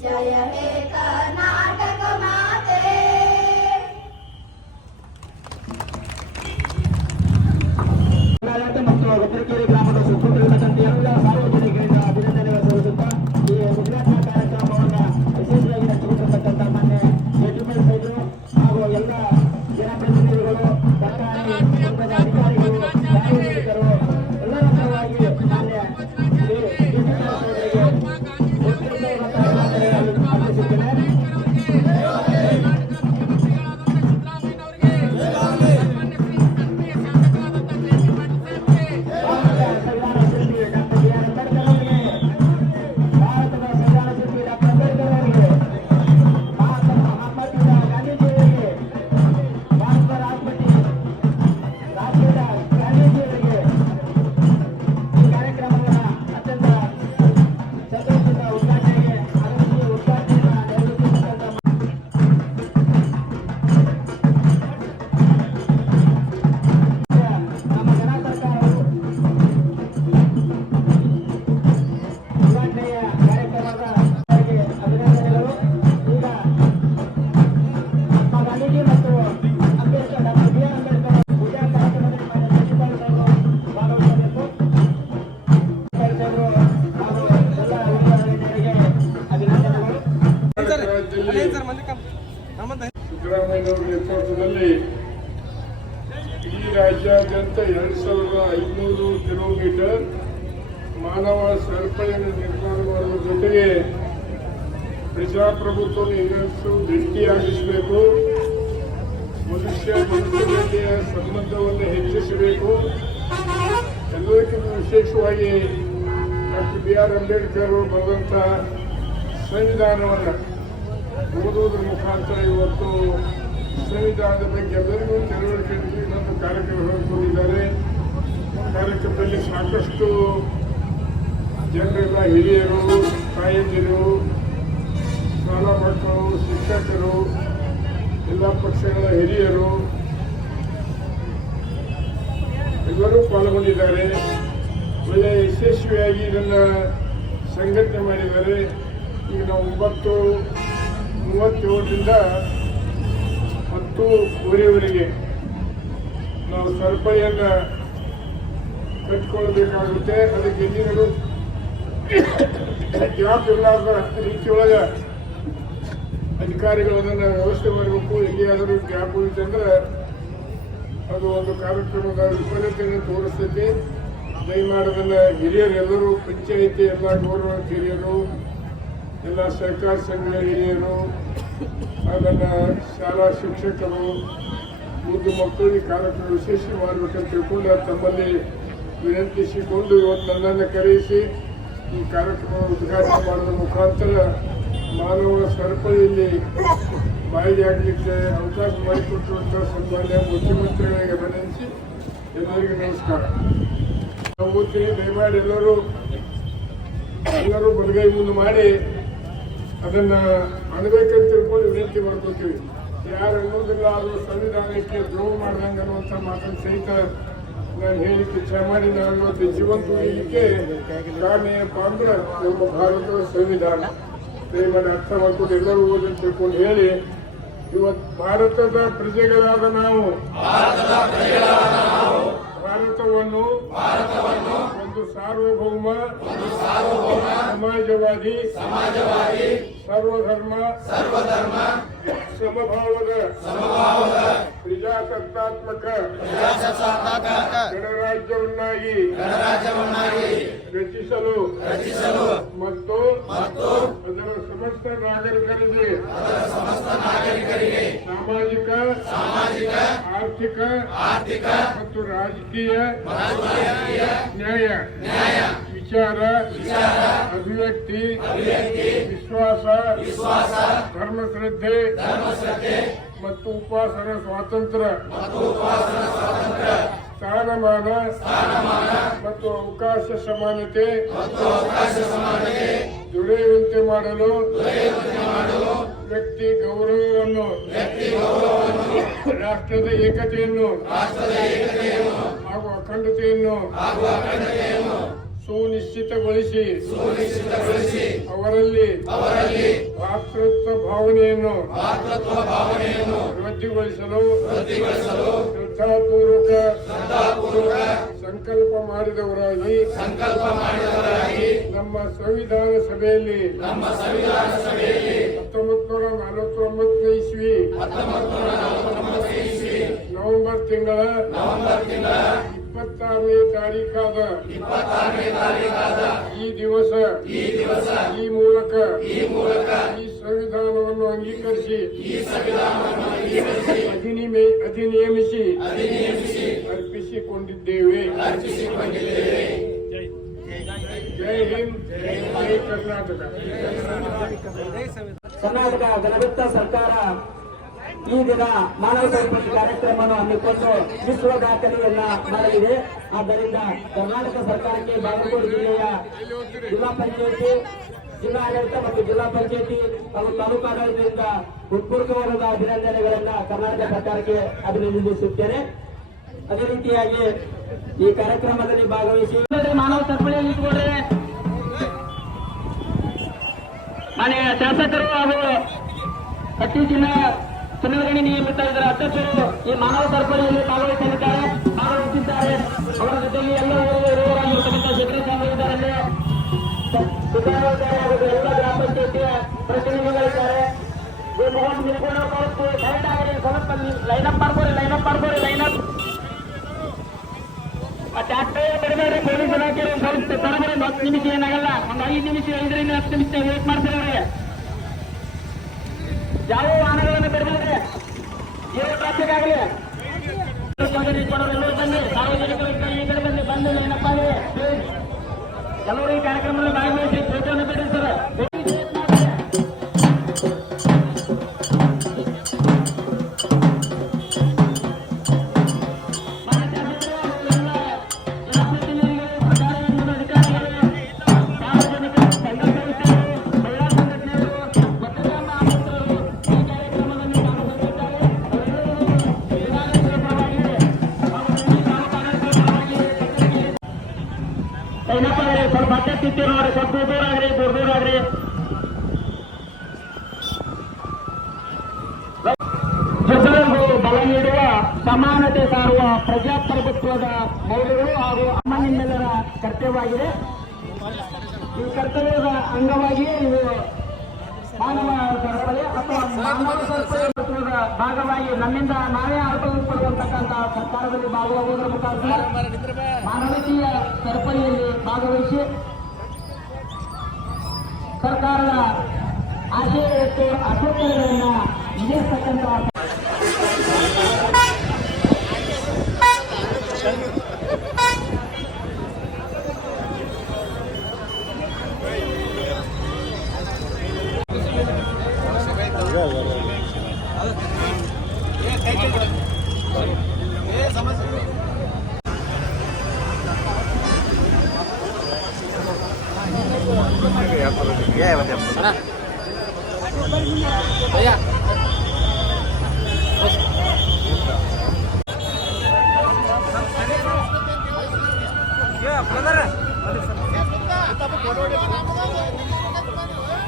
जय हे कर्नाटक माते। ಮತ್ತು ಗದ್ದರಕೆರೆ ಗ್ರಾಮದ ಸುತ್ತಮುತ್ತಲಿರತಕ್ಕಂಥ ಎಲ್ಲ ಸಾರ್ವಜನಿಕರಿಂದ ಅಭಿನಂದನೆಗಳು ಸಲ್ಲಿಸುತ್ತಾ ಈ ಉದ್ಘಾಟನಾ ಕಾರ್ಯಕ್ರಮವನ್ನು ಯಶಸ್ವಿಯಾಗಿ ನಡೆಸಿಕೊಂಡಿರತಕ್ಕಂಥ ಮಾನ್ಯ ಯಜಮಾನ್ ಸಾಹೇಬರು ಹಾಗೂ ಎಲ್ಲ ಜನಪ್ರತಿನಿಧಿಗಳು, ಸರ್ಕಾರಿ ಸಂಘದ ಅಧಿಕಾರಿಗಳು, ಸಾರ್ವಜನಿಕರು ಎಲ್ಲರ ಪರವಾಗಿ ಮಾನ್ಯ ಸಿದ್ದರಾಮಯ್ಯನವರ ನೇತೃತ್ವದಲ್ಲಿ ಇಡೀ ರಾಜ್ಯಾದ್ಯಂತ 2500 ಕಿಲೋಮೀಟರ್ ಮಾನವ ಸರಪಳಿಯನ್ನು ನಿರ್ಮಾಣ ಮಾಡುವ ಜೊತೆಗೆ ಪ್ರಜಾಪ್ರಭುತ್ವವನ್ನು ಇನ್ನಷ್ಟು ಗಟ್ಟಿಯಾಗಿಸಬೇಕು, ಮನುಷ್ಯ ಮನುಷ್ಯರಲ್ಲಿಯ ಸಂಬಂಧವನ್ನು ಹೆಚ್ಚಿಸಬೇಕು. ಎಲ್ಲದಕ್ಕಿಂತ ವಿಶೇಷವಾಗಿ ಡಾಕ್ಟರ್ BR ಅಂಬೇಡ್ಕರ್ ಅವರು ಬರೆದಂಥ ಸಂವಿಧಾನವನ್ನು ಓದುವುದರ ಮುಖಾಂತರ ಇವತ್ತು ಸಂವಿಧಾನದ ಬಗ್ಗೆ ಎಲ್ಲರಿಗೂ ತಿಳುವಳಿಕೆ ಇನ್ನೊಂದು ಕಾರ್ಯಕ್ರಮ ಹಮ್ಮಿಕೊಂಡಿದ್ದಾರೆ. ಕಾರ್ಯಕ್ರಮದಲ್ಲಿ ಸಾಕಷ್ಟು ಜನರೆಲ್ಲ ಹಿರಿಯರು, ತಾಯಂದಿರು, ಶಾಲಾ ಮಕ್ಕಳು, ಶಿಕ್ಷಕರು, ಎಲ್ಲ ಪಕ್ಷಗಳ ಹಿರಿಯರು ಎಲ್ಲರೂ ಪಾಲ್ಗೊಂಡಿದ್ದಾರೆ. ಒಳ್ಳೆಯ ಯಶಸ್ವಿಯಾಗಿ ಇದನ್ನು ಸಂಘಟನೆ ಮಾಡಿದ್ದಾರೆ. ಈಗ ನಾವು 9:37ರಿಂದ 10:15ವರೆಗೆ ನಾವು ಸರಪಳಿಯನ್ನು ಕಟ್ಕೊಳ್ಬೇಕಾಗುತ್ತೆ. ಅದಕ್ಕೆ ಎಲ್ಲಿನೂ ಗ್ಯಾಪ್ ಇಲ್ಲದ ರೀತಿಯೊಳಗೆ ಅಧಿಕಾರಿಗಳು ಅದನ್ನು ವ್ಯವಸ್ಥೆ ಮಾಡಬೇಕು. ಎಲ್ಲಿಯಾದರೂ ಗ್ಯಾಪ್ ಉಳಿತಂದ್ರೆ ಅದು ಒಂದು ಕಾರ್ಯಕ್ರಮದ ವಿಫಲತೆಯನ್ನು ತೋರಿಸ್ತೈತಿ. ದಯಮಾಡಿ ಅದನ್ನು ಹಿರಿಯರೆಲ್ಲರೂ, ಪಂಚಾಯಿತಿ ಎಲ್ಲ ಗೌರವ ಹಿರಿಯರು, ಎಲ್ಲ ಸಹಕಾರ ಸಂಘದ ಹಿರಿಯರು, ಅದನ್ನು ಶಾಲಾ ಶಿಕ್ಷಕರು, ಮುದ್ದು ಮಕ್ಕಳಿಗೆ ಕಾರ್ಯಕ್ರಮ ಯಶಸ್ವಿ ಮಾಡಬೇಕಂತ ತಿಳ್ಕೊಂಡು ತಮ್ಮಲ್ಲಿ ವಿನಂತಿಸಿಕೊಂಡು ಇವತ್ತು ನನ್ನನ್ನು ಕರೆಯಿಸಿ ಈ ಕಾರ್ಯಕ್ರಮ ಉದ್ಘಾಟನೆ ಮಾಡೋದ್ರ ಮುಖಾಂತರ ಮಾನವ ಸರಪಳಿಯಲ್ಲಿ ಭಾಗಿಯಾಗಲಿಕ್ಕೆ ಅವಕಾಶ ಮಾಡಿಕೊಟ್ಟಿರುವಂಥ ಸನ್ಮಾನ್ಯ ಮುಖ್ಯಮಂತ್ರಿಗಳಿಗೆ ಅಭಿನಂದಿಸಿ ಎಲ್ಲರಿಗೂ ನಮಸ್ಕಾರ. ನಾವು ಓದ್ತೀವಿ, ದಯಮಾಡಿ ಎಲ್ಲರೂ ಬಲಗೈ ಮುಂದೆ ಮಾಡಿ ಅದನ್ನು ಅಣಬೇಕಂತ ತಿಳ್ಕೊಂಡು ವಿನಂತಿ ಮಾಡ್ಕೊತೀವಿ. ಯಾರು ಅನ್ನೋದಿಲ್ಲ, ಅದು ಸಂವಿಧಾನಕ್ಕೆ ದ್ರೋಹ ಮಾಡ್ದಂಗೆ ಅನ್ನುವಂಥ ಮಾತನ್ನು ಸಹಿತ ನಾನು ಹೇಳಿಕ್ಕೆ ಇಚ್ಛೆ ಮಾಡಿ ನಾವು ಇವತ್ತು ಜೀವಂತ ಉಳಿಯಲಿಕ್ಕೆ ಕಾರಣ ಏನಪ್ಪ ಅಂದ್ರೆ ನಮ್ಮ ಭಾರತದ ಸಂವಿಧಾನ. ದಯಮಾಡಿ ಅರ್ಥ ಮಾಡ್ಕೊಂಡು ಎಲ್ಲರೂ ಓದಂತ ತಿಳ್ಕೊಂಡು ಹೇಳಿ, ಇವತ್ತು ಭಾರತದ ಪ್ರಜೆಗಳಾದ ನಾವು ಭಾರತವನ್ನು ಒಂದು ಸಾರ್ವಭೌಮ ಸಮಾಜವಾದಿ ಸರ್ವಧರ್ಮ ಸಮಭಾವದ ಪ್ರಜಾಸತ್ತಾತ್ಮಕ ಗಣರಾಜ್ಯವನ್ನಾಗಿ ರಚಿಸಲು ಮತ್ತು ಅದರ ಸಮಸ್ತ ನಾಗರಿಕರಿಗೆ ಸಾಮಾಜಿಕ ಆರ್ಥಿಕ ಮತ್ತು ರಾಜಕೀಯ ನ್ಯಾಯ, ವಿಚಾರ, ಅಭಿವ್ಯಕ್ತಿ, ವಿಶ್ವಾಸ, ಧರ್ಮಶ್ರದ್ಧೆ ಮತ್ತು ಉಪಾಸನಾ ಸ್ವಾತಂತ್ರ್ಯ, ಸ್ಥಾನಮಾನ ಮತ್ತು ಅವಕಾಶ ಸಮಾನತೆ ದೊರೆಯುವಂತೆ ಮಾಡಲು ವ್ಯಕ್ತಿ ಗೌರವವನ್ನು, ರಾಷ್ಟ್ರದ ಏಕತೆಯನ್ನು ಹಾಗೂ ಅಖಂಡತೆಯನ್ನು ಸುನಿಶ್ಚಿತಗೊಳಿಸಿ ಅವರಲ್ಲಿ ಭಾತೃತ್ವ ಭಾವನೆಯನ್ನು ವೃದ್ಧಿಗೊಳಿಸಲು ಶ್ರದ್ಧಾಪೂರ್ವಕ ಸಂಕಲ್ಪ ಮಾಡಿದವರಾಗಿ ನಮ್ಮ ಸಂವಿಧಾನ ಸಭೆಯಲ್ಲಿ 1949 ಇಸ್ವಿ ನವೆಂಬರ್ ತಿಂಗಳ 26ನೇ ತಾರೀಖಾದ ಈ ದಿವಸ ಈ ಮೂಲಕ ಈ ಸಂವಿಧಾನವನ್ನು ಅಂಗೀಕರಿಸಿ ಅಧಿನಿಯಮಿಸಿ ಅರ್ಪಿಸಿಕೊಂಡಿದ್ದೇವೆ. ಜೈ ಹಿಂದ್, ಜೈ ಕರ್ನಾಟಕ. ಕರ್ನಾಟಕ ಗಣತಂತ್ರ ಸರ್ಕಾರ ಈ ದಿನ ಮಾನವ ಸರಪಳಿ ಕಾರ್ಯಕ್ರಮವನ್ನು ಹಮ್ಮಿಕೊಂಡು ವಿಶ್ವ ದಾಖಲೆಯನ್ನ ಮಾಡಲಿದೆ. ಆದ್ದರಿಂದ ಕರ್ನಾಟಕ ಸರ್ಕಾರಕ್ಕೆ ಬಾಗಲಕೋಟೆ ಜಿಲ್ಲೆಯ ಜಿಲ್ಲಾ ಪಂಚಾಯತಿ, ಜಿಲ್ಲಾ ಆಡಳಿತ ಮತ್ತು ಜಿಲ್ಲಾ ಪಂಚಾಯತಿ ಹಾಗೂ ತಾಲೂಕು ಆಡಳಿತದಿಂದ ಹೃತ್ಪೂರ್ವಕವಾದ ಅಭಿನಂದನೆಗಳನ್ನ ಕರ್ನಾಟಕ ಸರ್ಕಾರಕ್ಕೆ ಅಭಿನಂದಿಸುತ್ತೇನೆ. ಅದೇ ರೀತಿಯಾಗಿ ಈ ಕಾರ್ಯಕ್ರಮದಲ್ಲಿ ಭಾಗವಹಿಸಿ ಮಾನವ ಸರಪಳಿಯಲ್ಲಿ ಇಟ್ಕೊಂಡ್ರೆ ಮಾನ್ಯ ಶಾಸಕರು ಹಾಗೂ ಇತ್ತೀಚಿನ ಚುನಾವಣೆ ನಿಯಮಿತ ಇದರ ಅಧ್ಯಕ್ಷರು ಈ ಮಾನವ ಸರಪಳಿಯಲ್ಲಿ ಭಾಗವಹಿಸಲಿದ್ದಾರೆ. ಅವರ ಜೊತೆಗೆ ಎಲ್ಲ ಊರುಗಳಿರ್ತಕ್ಕಂಥ ಜಗದೀಶ್ ಇದ್ದಾರಲ್ಲಿ, ಸಿದ್ದರಾಮಯ್ಯ ಹಾಗೂ ಎಲ್ಲ ಗ್ರಾಮ ಪಂಚಾಯತಿಯ ಪ್ರತಿನಿಧಿಗಳಿದ್ದಾರೆ. ಸ್ವಲ್ಪ ಲೈನಪ್ ಮಾಡ್ಬೋರಿ ಲೈನಪ್ ಟ್ಯಾಕ್ಟರ್ ಬಿಡಬೇಡಿ. ಪೊಲೀಸ್ ಇಲಾಖೆ ಸ್ವಲ್ಪ ತರಬೇಡಿ. 10 ನಿಮಿಷ ಏನಾಗಲ್ಲ, ಒಂದು 5 ನಿಮಿಷ 5ರಿಂದ 10 ನಿಮಿಷ ವೇಟ್ ಮಾಡ್ತಾರೆ ಅವರಿಗೆ. ಯಾವ ವಾಹನಗಳನ್ನು ಬಿಡಬೇಡ್ರಿ, ಏನು ಟ್ರಾಫಿಕ್ ಆಗಲಿ. ಎಲ್ಲರೂ ಬನ್ನಿ, ಸಾರ್ವಜನಿಕರು ಈ ಕಡೆ ಬಂದು ಏನಪ್ಪ ಎಲ್ಲರೂ ಈ ಕಾರ್ಯಕ್ರಮದಲ್ಲಿ ಭಾಗವಹಿಸಿ ಫೋಟೋವನ್ನು ಬಿಡಿ ಸರ್. ಸ್ವಲ್ಪ ಅತ್ಯತ್ತಿ ನೋಡಿ, ಸ್ವಲ್ಪ ದೂರ ಆಗ್ರಿ. ಜನರಿಗೂ ಬಲ ನೀಡುವ, ಸಮಾನತೆ ಸಾರುವ ಪ್ರಜಾಪ್ರಭುತ್ವದ ಮೌಲ್ಯಗಳು ಹಾಗೂ ಅಮ್ಮನಿಮ್ಮೆಲ್ಲರ ಕರ್ತವ್ಯವಾಗಿದೆ. ಈ ಕರ್ತವ್ಯದ ಅಂಗವಾಗಿಯೇ ಇವು ಮಾನವ ಸರಪಳಿ ಅಥವಾ ಮಾನವ ಸರಪಳಿಯ ಭಾಗವಾಗಿ ನಮ್ಮಿಂದ ನಾವೇ ಆಳ್ಕೊಳ್ಳಲ್ಪಡುವಂತಕ್ಕಂಥ ಸರ್ಕಾರದಲ್ಲಿ ಭಾಗವಾಗುವುದರ ಮುಖಾಂತರ ಮಾನವೀಯ ಸರಪಳಿಯಲ್ಲಿ ಭಾಗವಹಿಸಿ ಸರ್ಕಾರದ ಆಶಯ ಮತ್ತು ಅಸೌಕರ್ಯಗಳನ್ನು ಈಡೇರಿಸತಕ್ಕಂಥ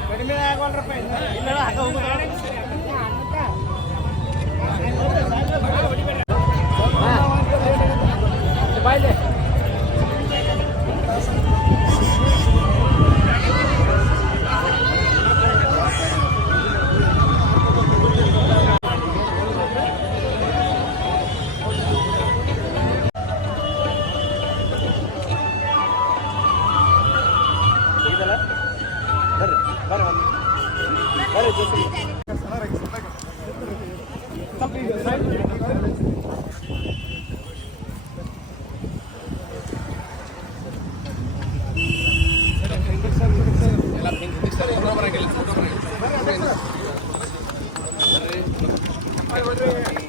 ಕಡಿಮೆ ಆಗಲ್ರಪ್ಪ ಬಾಯ್ಲೆ ಎಲ್ಲ